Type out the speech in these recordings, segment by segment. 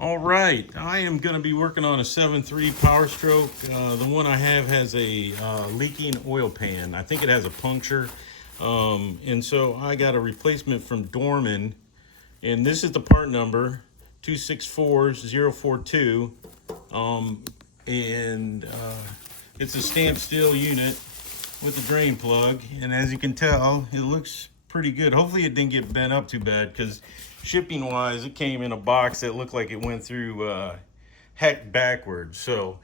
All right, I am going to be working on a 7.3 Powerstroke. The one I have has a leaking oil pan. I think it has a puncture. And so I got a replacement from Dorman. And this is the part number, 264042. It's a stamped steel unit with a drain plug. And as you can tell, it looks pretty good. Hopefully it didn't get bent up too bad, because shipping wise, it came in a box that looked like it went through heck backwards. So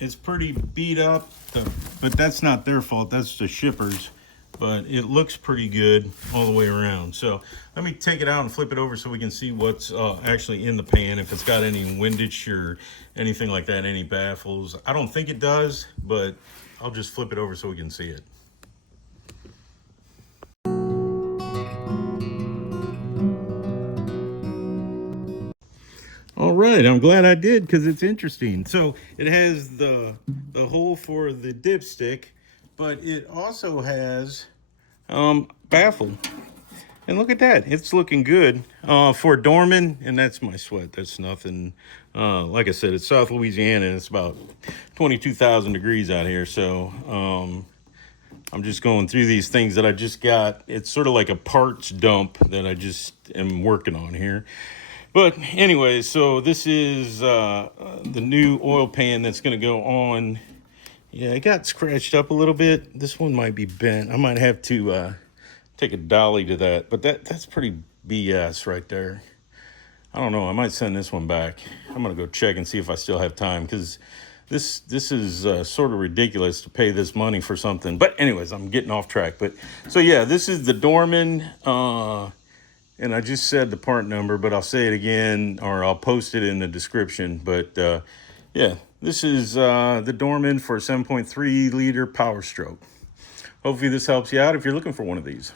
it's pretty beat up, but that's not their fault. That's the shippers. But it looks pretty good all the way around. So let me take it out and flip it over so we can see what's actually in the pan, if it's got any windage or anything like that, any baffles. I don't think it does, but I'll just flip it over so we can see it. All right, I'm glad I did, because it's interesting. So it has the hole for the dipstick, but it also has baffle. And look at that, it's looking good for Dorman. And that's my sweat, that's nothing. Like I said, it's South Louisiana and it's about 22,000 degrees out here. So I'm just going through these things that I just got. It's sort of like a parts dump that I just am working on here. But anyway, so this is the new oil pan that's going to go on. Yeah, it got scratched up a little bit. This one might be bent. I might have to take a dolly to that. But that's pretty BS right there. I don't know. I might send this one back. I'm going to go check and see if I still have time, because this is sort of ridiculous to pay this money for something. But anyways, I'm getting off track. But so yeah, this is the Dorman. And I just said the part number, but I'll say it again, or I'll post it in the description. But yeah, this is the Dorman for a 7.3 liter Powerstroke. Hopefully this helps you out if you're looking for one of these.